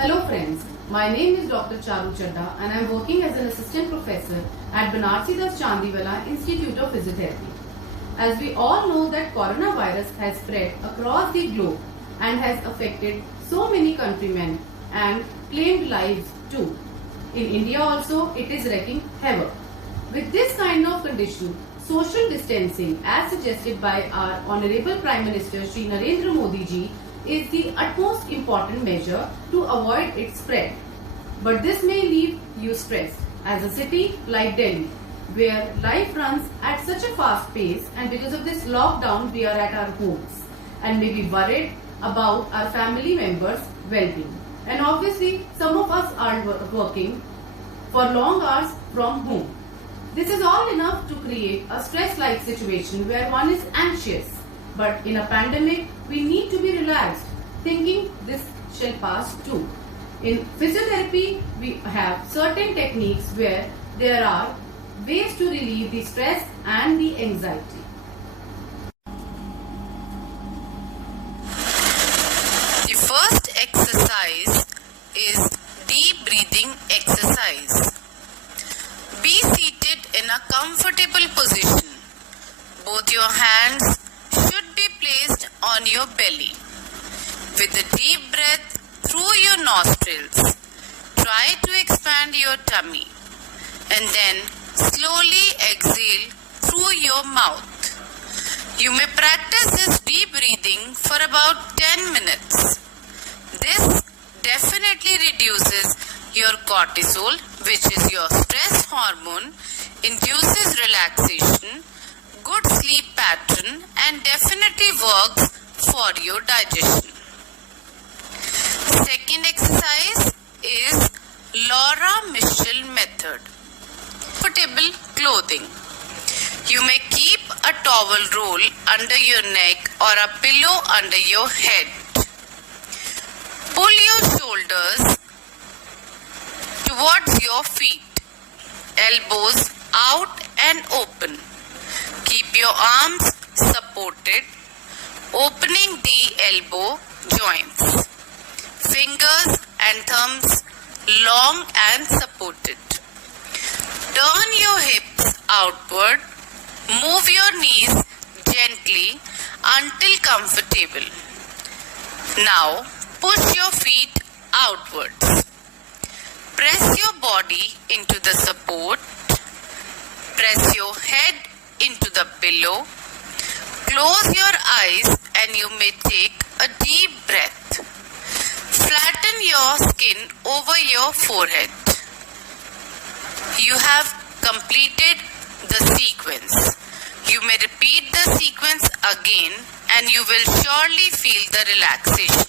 Hello friends, my name is Dr. Charu Chadda and I am working as an assistant professor at Banarsi Das Chandiwala Institute of Physiotherapy. As we all know that coronavirus has spread across the globe and has affected so many countrymen and claimed lives too. In India also it is wreaking havoc. With this kind of condition, social distancing as suggested by our Honorable Prime Minister Shri Narendra Modi ji is the utmost important measure to avoid its spread. But this may leave you stressed as a city like Delhi, where life runs at such a fast pace, and because of this lockdown we are at our homes and may be worried about our family members' well-being. And obviously some of us are working for long hours from home. This is all enough to create a stress-like situation where one is anxious. But in a pandemic, we need to be relaxed, thinking this shall pass too. In physiotherapy, we have certain techniques where there are ways to relieve the stress and the anxiety. The first exercise is deep breathing exercise. Be seated in a comfortable position. Both your hands should be placed on your belly. With a deep breath through your nostrils, try to expand your tummy and then slowly exhale through your mouth. You may practice this deep breathing for about 10 minutes. This definitely reduces your cortisol, which is your stress hormone, induces relaxation, good sleep pattern, and definitely works for your digestion. Second exercise is Laura Mitchell method. Comfortable clothing. You may keep a towel roll under your neck or a pillow under your head. Pull your shoulders towards your feet, elbows out and open. Keep your arms supported, opening the elbow joints. Fingers and thumbs long and supported. Turn your hips outward. Move your knees gently until comfortable. Now push your feet outwards. Press your body into the support. Press your head into the pillow. Close your eyes and you may take a deep breath. Flatten your skin over your forehead. You have completed the sequence. You may repeat the sequence again and you will surely feel the relaxation.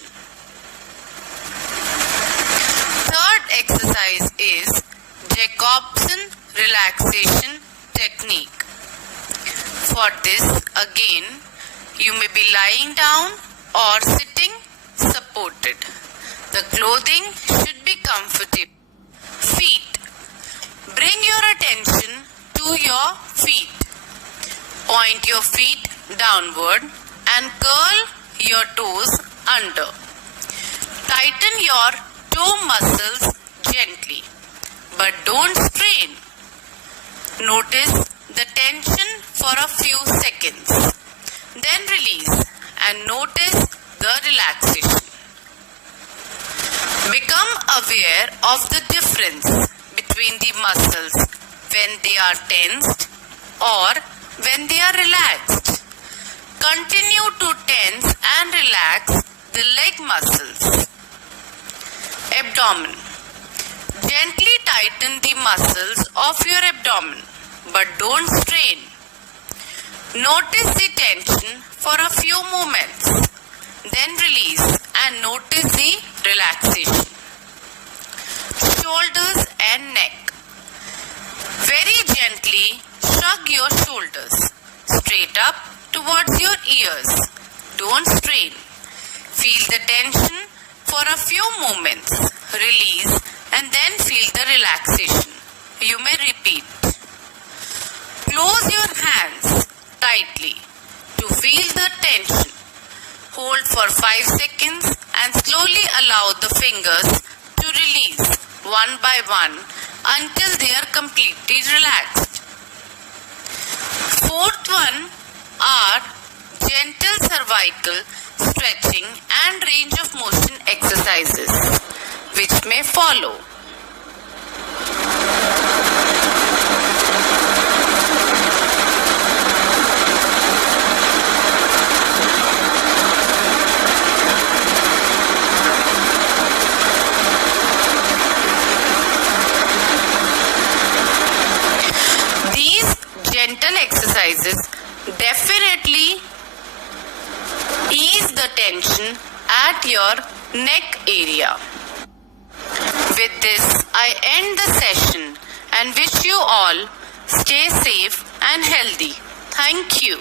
Third exercise is Jacobson relaxation technique. For this, again, you may be lying down or sitting supported. The clothing should be comfortable. Feet. Bring your attention to your feet. Point your feet downward and curl your toes under. Tighten your toe muscles gently, but don't strain. Notice the tension for a few seconds. Then release and notice the relaxation. Become aware of the difference between the muscles when they are tensed or when they are relaxed. Continue to tense and relax the leg muscles. Abdomen. Gently tighten the muscles of your abdomen, but don't strain. Notice the tension for a few moments. Then release and notice the relaxation. Shoulders and neck. Very gently shrug your shoulders straight up towards your ears. Don't strain. Feel the tension for a few moments. Release and then feel the relaxation. You may repeat. Close your hands tightly to feel the tension. Hold for 5 seconds and slowly allow the fingers one by one until they are completely relaxed. Fourth one are gentle cervical stretching and range of motion exercises, which may follow. These gentle exercises definitely ease the tension at your neck area. With this, I end the session and wish you all stay safe and healthy. Thank you.